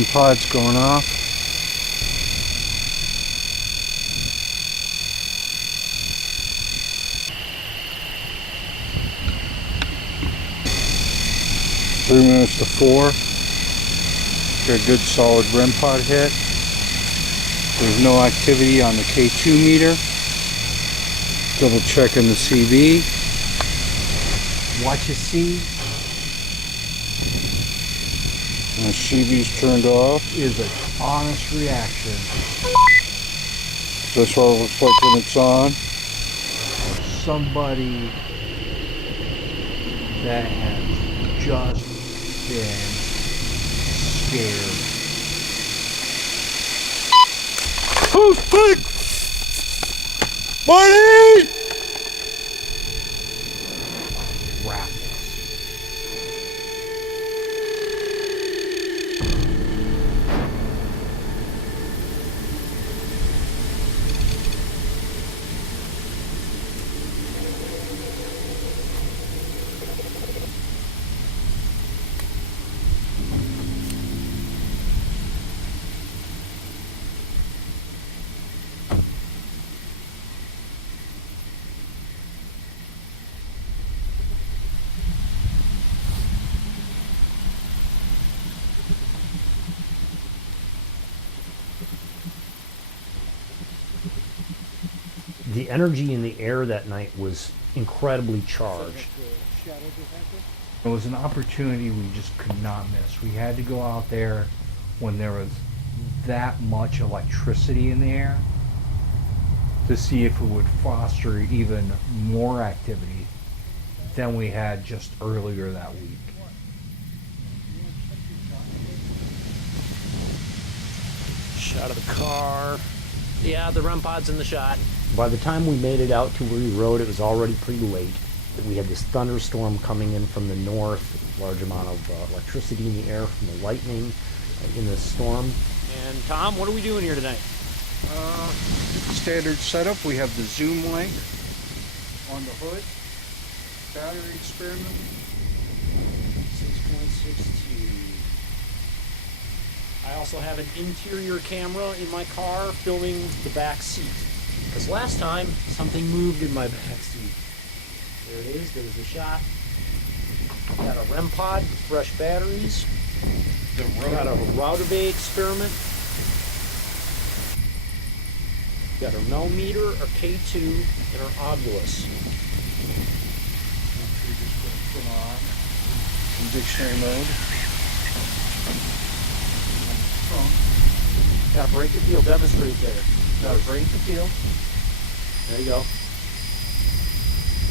REM pod's going off. Three minutes to 4. Got a good solid REM pod hit. There's no activity on the K2 meter. Double checking the CB. Watch your C. And the CB's turned off. Is an honest reaction. That's what it looks like when it's on. Somebody that has just been scared. Who's big? Marty! Rattles. The energy in the air that night was incredibly charged. It was an opportunity we just could not miss. We had to go out there when there was that much electricity in the air to see if it would foster even more activity than we had just earlier that week. Shot of the car. Yeah, the REM pod's in the shot. By the time we made it out to Weary Road, it was already pretty late. We had this thunderstorm coming in from the north, large amount of electricity in the air from the lightning in the storm. And Tom, what are we doing here tonight? Standard setup. We have the zoom light on the hood. Battery experiment. 6.62. I also have an interior camera in my car filming the back seat. Because last time, something moved in my back seat. There it is, there was a shot. Got a REM pod with fresh batteries. Got a router bay experiment. Got our no meter, our K2, and our Oculus. In dictionary mode. Got to break the field, demonstrate there. Got to break the field. There you go.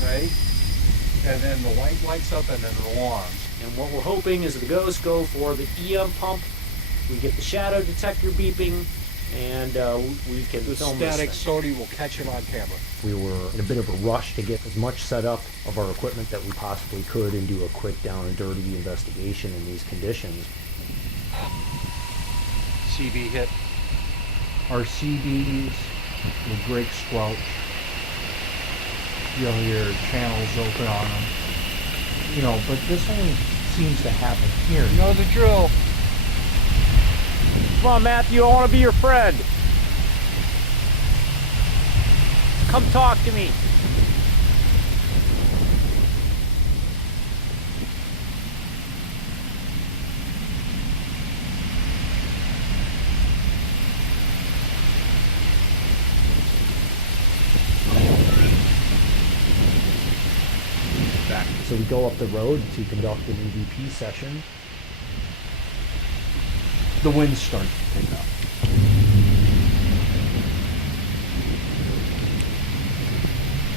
Right? And then the light lights up and then it alarms. And what we're hoping is the ghosts go for the EM pump. We get the shadow detector beeping, and we can The film static this thing. SOTI will catch it on camera. We were in a bit of a rush to get as much set up of our equipment that we possibly could and do a quick down and dirty investigation in these conditions. CB hit. Our CDs will break squelch. You'll hear channels open on them. You know, but this only seems to happen here. You know the drill. Come on, Matthew, I want to be your friend. Come talk to me. So we go up the road to conduct an EVP session. The winds start to pick up.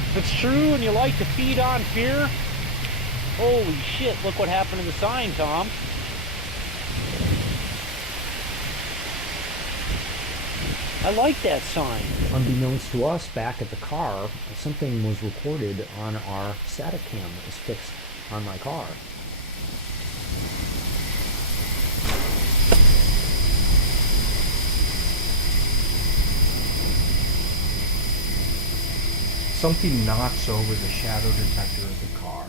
If it's true and you like to feed on fear, holy shit, look what happened to the sign, Tom. I like that sign. Unbeknownst to us, back at the car, something was recorded on our static cam that was fixed on my car. Something knocks over the shadow detector of the car.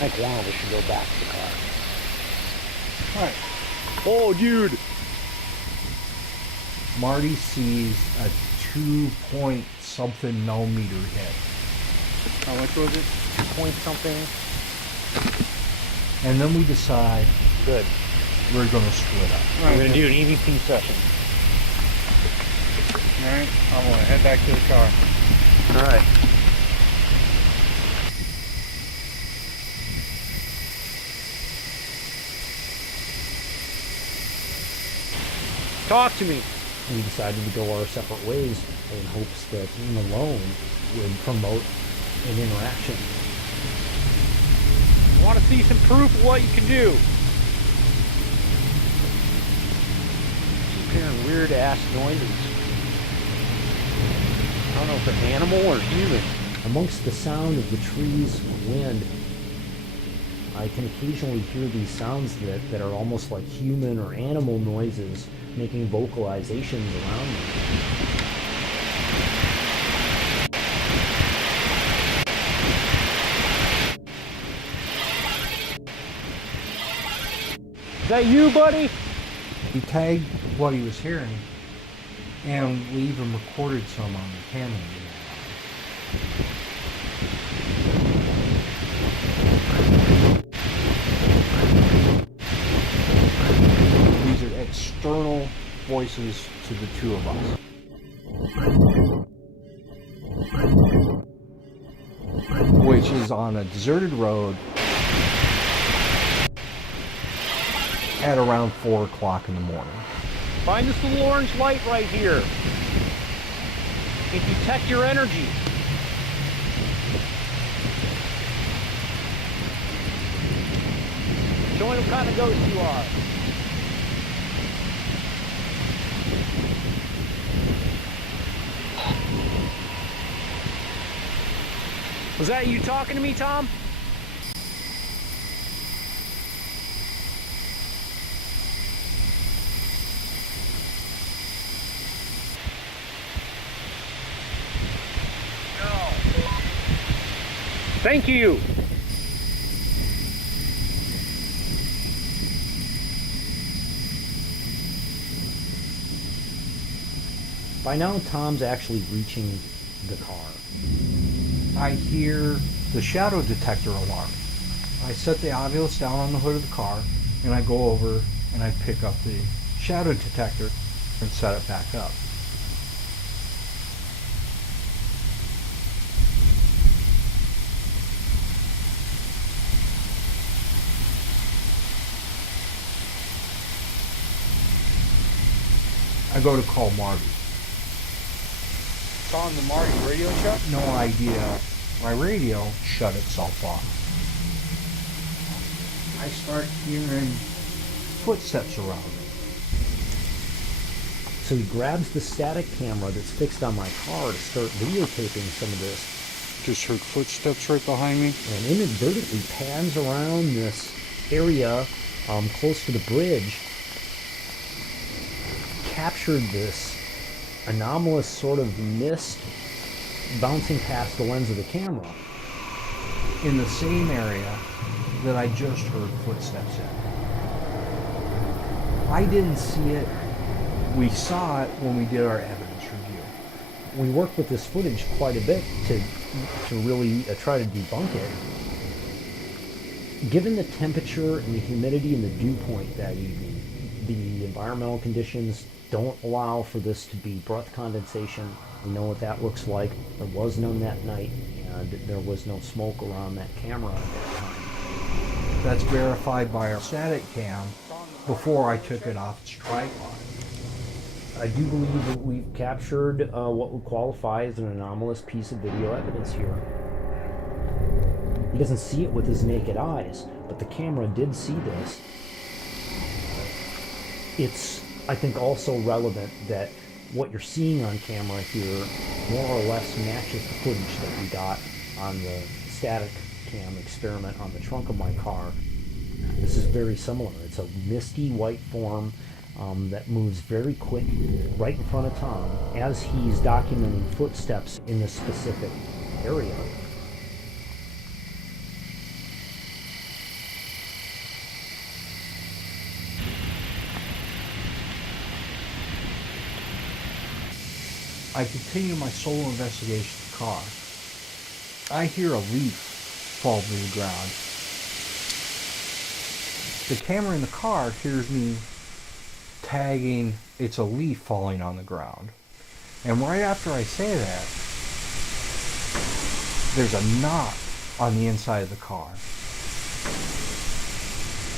I think one of us should go back to the car. Alright. Oh, dude! Marty sees a 2 point something millimeter hit. How much was it? 2 point something. And then we decide Good. we're going to split up. We're going to do an EVP session. Alright, I'm going to head back to the car. Alright. Talk to me. We decided to go our separate ways in hopes that being alone would promote an interaction. I want to see some proof of what you can do. Keep hearing weird ass noises. I don't know if it's animal or human. Amongst the sound of the trees and wind, I can occasionally hear these sounds that are almost like human or animal noises making vocalizations around me. Is that you, buddy? He tagged what he was hearing, and we even recorded some on the camera. These are external voices to the two of us. Which is on a deserted road at around 4 o'clock in the morning. Find this little orange light right here. It detects your energy. Show me what kind of ghost you are. Was that you talking to me, Tom? No. Thank you. By now, Tom's actually reaching the car. I hear the shadow detector alarm. I set the obvious down on the hood of the car, and I go over and I pick up the shadow detector and set it back up. I go to call Marty. It's on the Marty radio shut? No idea. My radio shut itself off. I start hearing footsteps around me. So he grabs the static camera that's fixed on my car to start videotaping some of this, Just heard footsteps right behind me. and inadvertently pans around this area close to the bridge, captured this anomalous sort of mist bouncing past the lens of the camera. In the same area that I just heard footsteps in. I didn't see it. We saw it when we did our evidence review. We worked with this footage quite a bit to really try to debunk it. Given the temperature and the humidity and the dew point that evening, the environmental conditions don't allow for this to be breath condensation. We know what that looks like. There was none that night, and there was no smoke around that camera at that time. That's verified by our static cam before I took it off its tripod. I do believe that we've captured what would qualify as an anomalous piece of video evidence here. He doesn't see it with his naked eyes, but the camera did see this. It's, I think, also relevant that what you're seeing on camera here more or less matches the footage that we got on the static cam experiment on the trunk of my car. This is very similar. It's a misty white form that moves very quick right in front of Tom as he's documenting footsteps in this specific area. I continue my solo investigation of the car. I hear a leaf fall to the ground. The camera in the car hears me tagging, it's a leaf falling on the ground. And right after I say that, there's a knock on the inside of the car.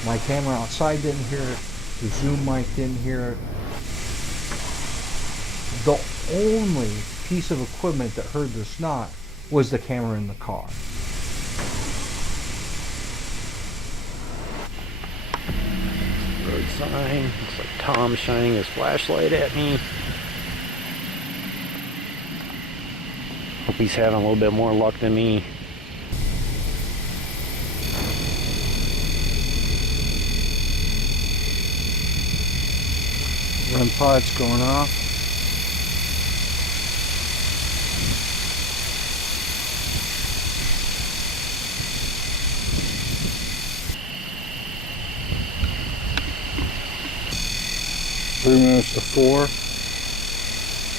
My camera outside didn't hear it. The Zoom mic didn't hear it. The only piece of equipment that heard this knock was the camera in the car. Road sign. Looks like Tom's shining his flashlight at me. Hope he's having a little bit more luck than me. REM pod's going off. Three minutes to 4.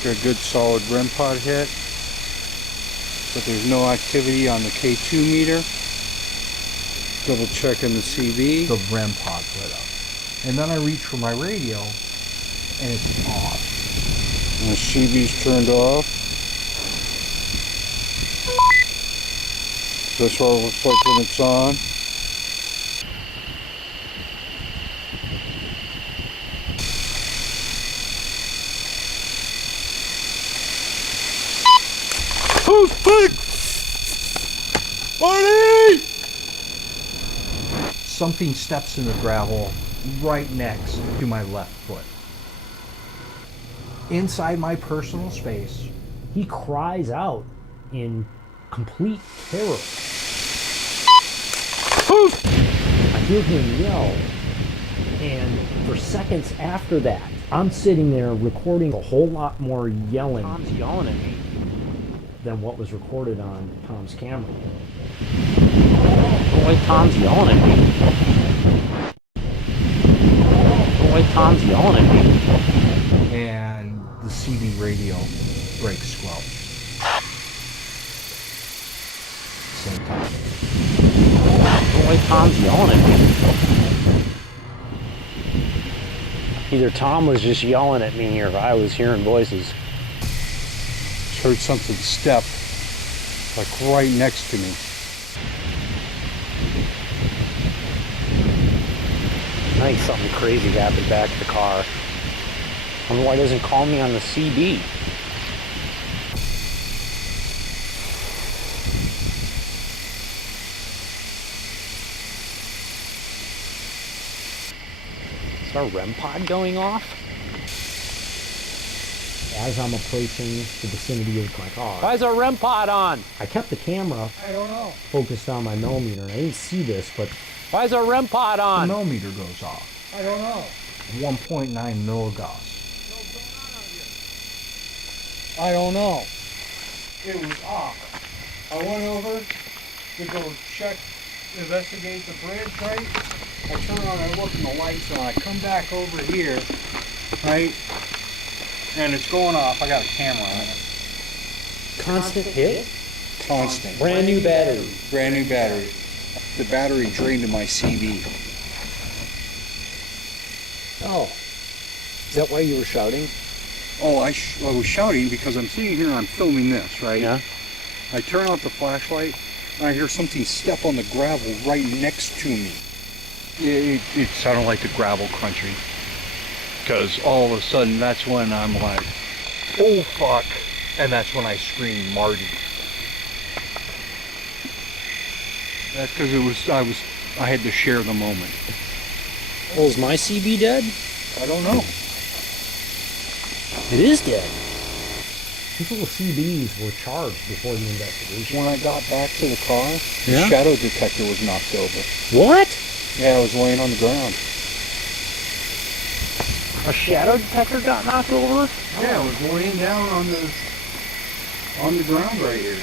Got a good solid REM pod hit, but there's no activity on the K2 meter. Double checking the CV. The REM pod lit up. And then I reach for my radio, and it's off. And the CV's turned off. That's what it looks like when it's on. Who's big? Marty! Something steps in the gravel right next to my left foot. Inside my personal space, He cries out in complete terror. I hear him yell, and for seconds after that, I'm sitting there recording a whole lot more yelling Tom's yelling at me. than what was recorded on Tom's camera. Boy, Tom's yelling at me. Boy, Tom's yelling at me. and the CB radio breaks squelch. Same time. Boy, Tom's yelling at me. Either Tom was just yelling at me or I was hearing voices. Heard something step, like right next to me. I think something crazy happened back at the car. I wonder why he doesn't call me on the CB. Is our REM pod going off? As I'm approaching the vicinity of my car, Why is our REM pod on? I kept the camera focused on my millimeter. I didn't see this, but Why is our REM pod The on? millimeter goes off. I don't know. 1.9 milligauss. I don't know. It was off. I went over to go check, investigate the bridge, right? I turn on, I look and the lights on. I come back over here, right? And it's going off. I got a camera on it. Constant hit? Constant. Brand new battery. Brand new battery. The battery drained to my CV. Oh. Is that why you were shouting? Oh, I was shouting because I'm sitting here and I'm filming this, right? Yeah. I turn off the flashlight and I hear something step on the gravel right next to me. It sounded like the gravel crunching. Because all of a sudden, that's when I'm like, oh fuck. And that's when I scream Marty. That's because I had to share the moment. Well, is my CB dead? I don't know. It is dead. these little CBs were charged before the investigation. When I got back to the car, the Yeah? shadow detector was knocked over. What? Yeah, I was laying on the ground. A shadow detector got knocked over? Yeah, I was laying down on the ground right here.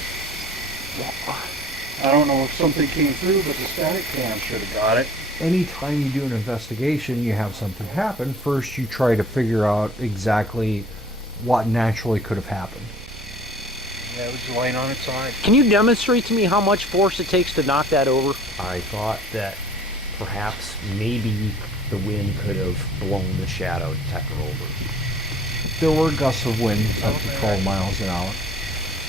I don't know if something came through, but the static cam should have got it. Anytime you do an investigation, you have something happen. First, you try to figure out exactly what naturally could have happened. Yeah, it was laying on its side. Can you demonstrate to me how much force it takes to knock that over? I thought that perhaps maybe the wind could have blown the shadow detector over. There were gusts of wind up to 12 miles an hour.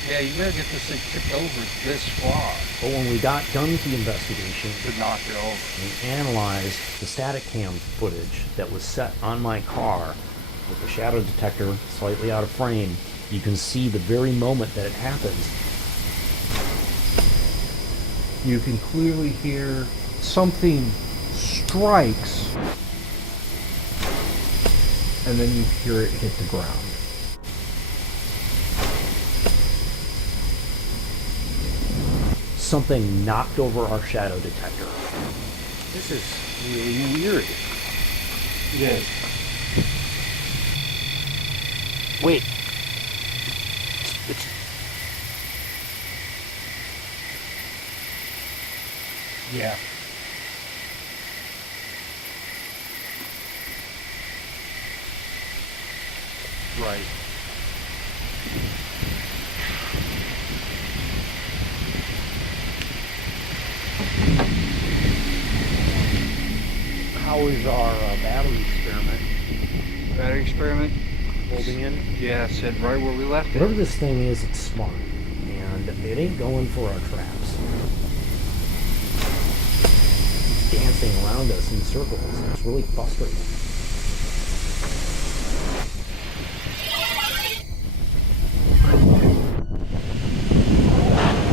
Yeah, you gotta get this thing tipped over this far But when we got done with the investigation, to knock it over. we analyzed the static cam footage that was set on my car with the shadow detector slightly out of frame. You can see the very moment that it happens. You can clearly hear something strikes, and then you hear it hit the ground. Something knocked over our shadow detector. This is really weird. It is. Wait. It's Yeah. Right. How is our battery experiment Battery experiment? holding in? Yeah, it said right where we left it. Whatever this thing is, it's smart. And it ain't going for our traps. It's dancing around us in circles. It's really frustrating.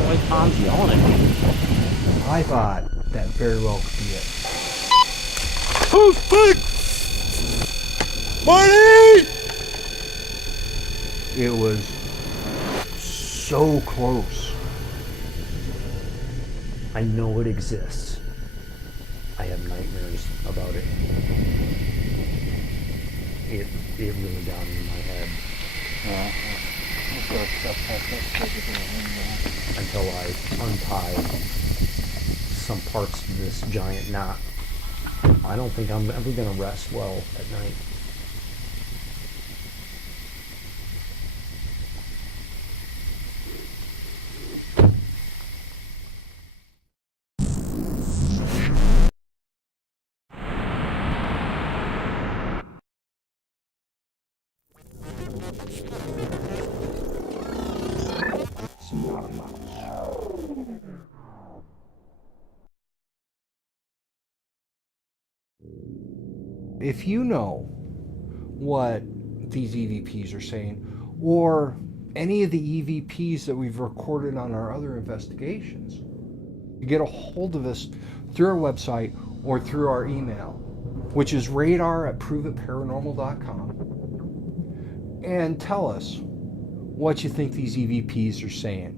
Boy, Tom's yelling at me. I thought that very well could be it. Who's big? Marty! It was so close. I know it exists. I have nightmares about it. It really got in my head until I untied some parts of this giant knot. I don't think I'm ever going to rest well at night. If you know what these EVPs are saying, or any of the EVPs that we've recorded on our other investigations, you get a hold of us through our website or through our email, which is radar@proveitparanormal.com, and tell us what you think these EVPs are saying.